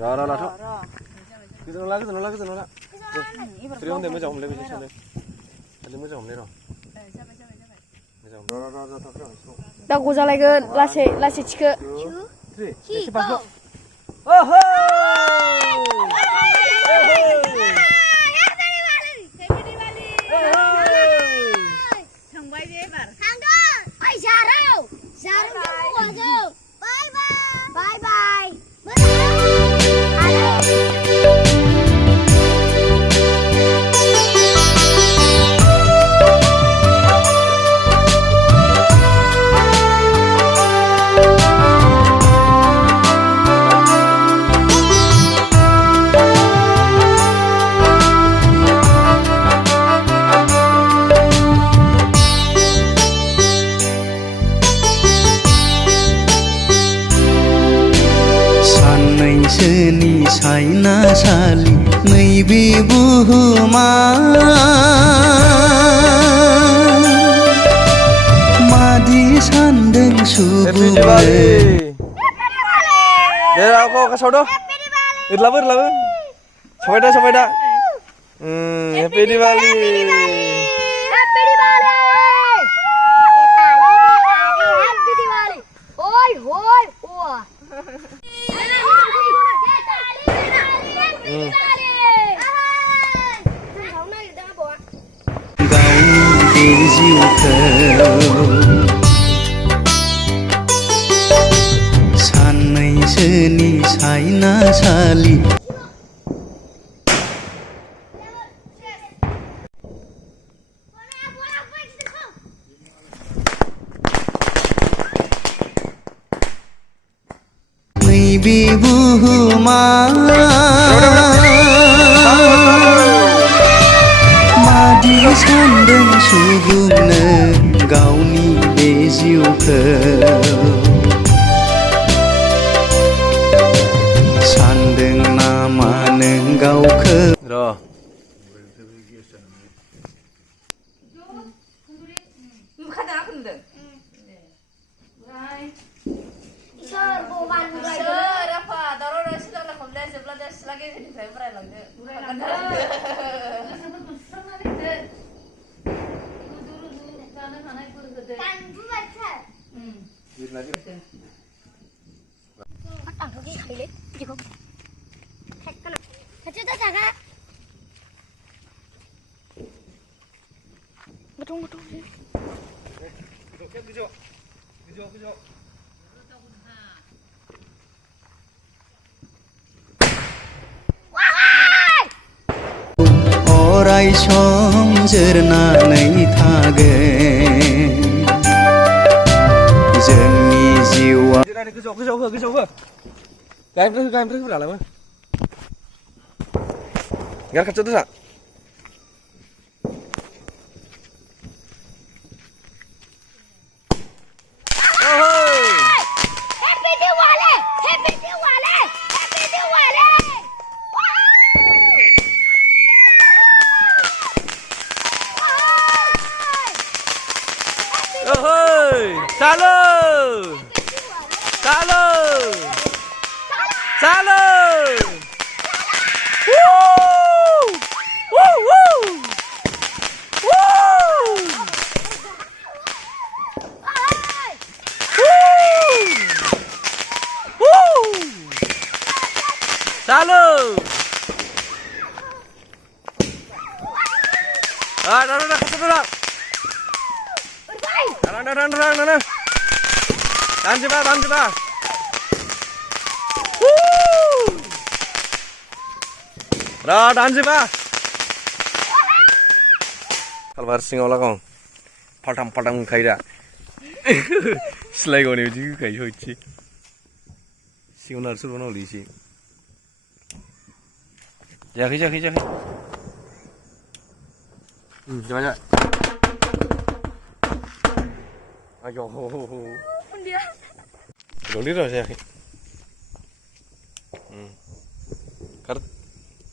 र लाथ' गोजानाव ला गोजानाव ला गोजानाव ला फ्रियाव होनदो मोजां हमलाय बिदि सानो खालि मोजां हमलाय र' मोजां र' दाउखौ जालायगोन लासै लासै थिखो एसे पास ओहो थांबाय बे एबार थांगोन ओइ जारौ जारौ जों बाय बाय बाय सानैसोनि सायनासालि नैबे बुहुमा मादि सान्दों सुबुंनो दे aku kasih do irlabu sampai dah happy Diwali oi hoi wah गावनि जिउखौ सानैसोनि सायनासालि नैबे बुहुमा मादि सान्दों सुबुंनो गावनि बे जिउखौ सान्दों नामा नों गावखौ र' Sir, bukan Sir, apa? Taruh dari situ lah, kemudian sebelah dari lagi jadi saya berai lagi. Tandu baca. Tandu ki khile, देखो. Tekkan. Kecil dah jaga. Betul. Kejauh. अराय सम जोरनानै थागोन जोंनि जिउआ गोजौ हो गायनिफ्राय होलालाबो गार खाथियाव दोना Happy Diwali! Happy Diwali! Happy Diwali! Salut! Salut! Dah, kasih dulu. Dah. Dan coba. Dah, dan coba. Kalau singa kau, padang kaya. Selai kau ni juga kaya hoci. Singa narsu mana uli sih. Jaki. Coba. Ayo. Dia. Doni dah saya.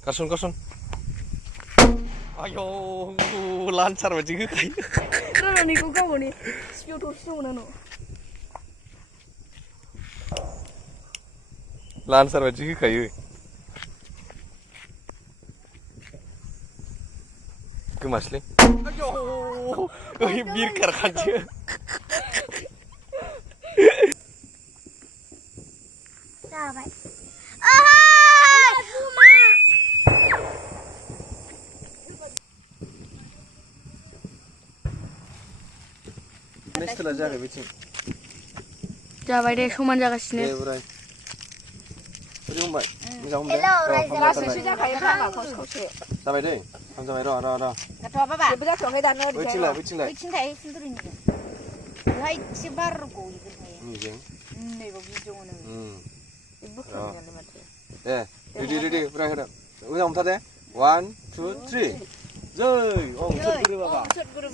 Karsun. Ayo, lancar macam itu kayu. Kalau ni kau ni, spion tu mana no? Lancar macam itu kayu. गोमासैलै ओइ बिरखार खाथियो जाबाय ओहो बुमा नेक्स्टला जाबाय बिथिं जाबाय दे समान जागासिनो दे बोराय ओरै हमबाय मोजां हमदो हेलौ रायजो लासैसो जाखायो फामा खावसे जाबाय दै थाम जाबाय र' Gak apa apa. जेबो जाथ'वाखै दानो बैथिंलाय बैथिंलाय Wicin tak isin turun ni. Hai si baru go ibu saya. मिजों Nih bagus jauh nih. Ibu र' kan yang mati. दे रेडि बोराय होदो मोजां हमथा दे 1 2 3 जै ओं सोर गुरु बाबा Sud guru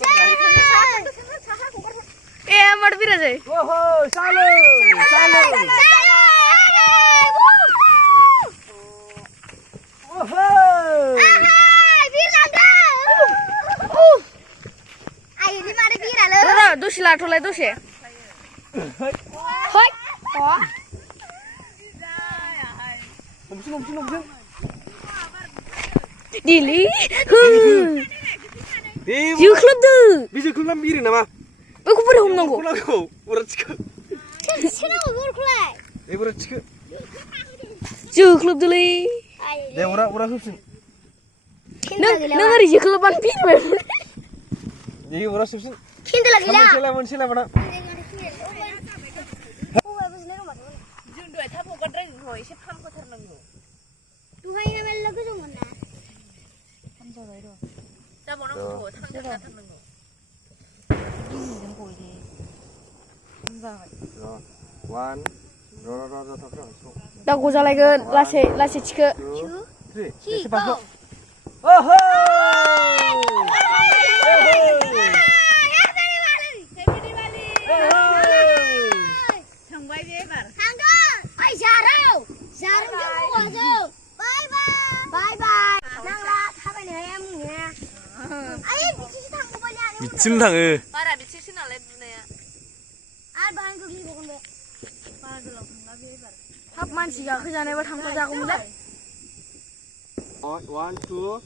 ए मड बिरा जाय ओहो सालो सालो ओहो ayo di mana bira lo र दसे लाथ'लाय दसे hoi हमसिन दिली दे जोख्लोबदो बिजोखौ नाम बिरो नामा बेखौ बोरै हमनांगौ नांगौ बोरा थिखो sini mau kulai ए बोरा थिखो जोख्लोबदोलै दे ओरा होफिन नों ओरै जोख्लोबबानो बिरबाय दे ओरा होफिन kintu lagi lah मोनसेला बाना Jun dua tapi bukan reng boy. Si pam kau terlalu go. Tuhan yang melakukan itu mana? Pam jauh itu. Dah mau nak go. Thang jauh terlalu go. Ini yang boy ni. Enggak. 1 र' थाथ'र दा गजालायगोन लासै लासै थिखो 2 3 Hito. ओहो 미친 당을 Para di sini nak lihat dunia. हाब मानसि गाखोजानायबा थांफाजागौमोनलै 1 2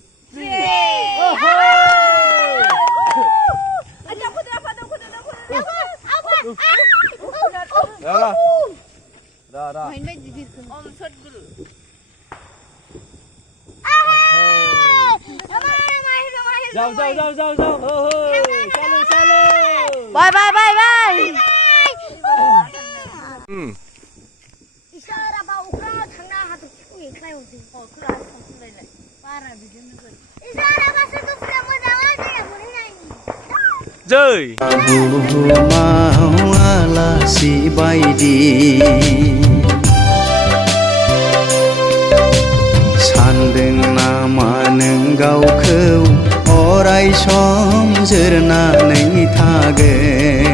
라 Main main di Om sud guru. जाओ चलो बाय बाय बाय बाय Isara bau kau tengah hatu kuih kau tu. Oh kelas langsung lele. Para di sini go. Isara masa tu sudah mudah saya boleh nyanyi. जय बुहुमाव आलासि बायदि सानदों नामा नों गावखौ अराय सम जोरनानै थागोन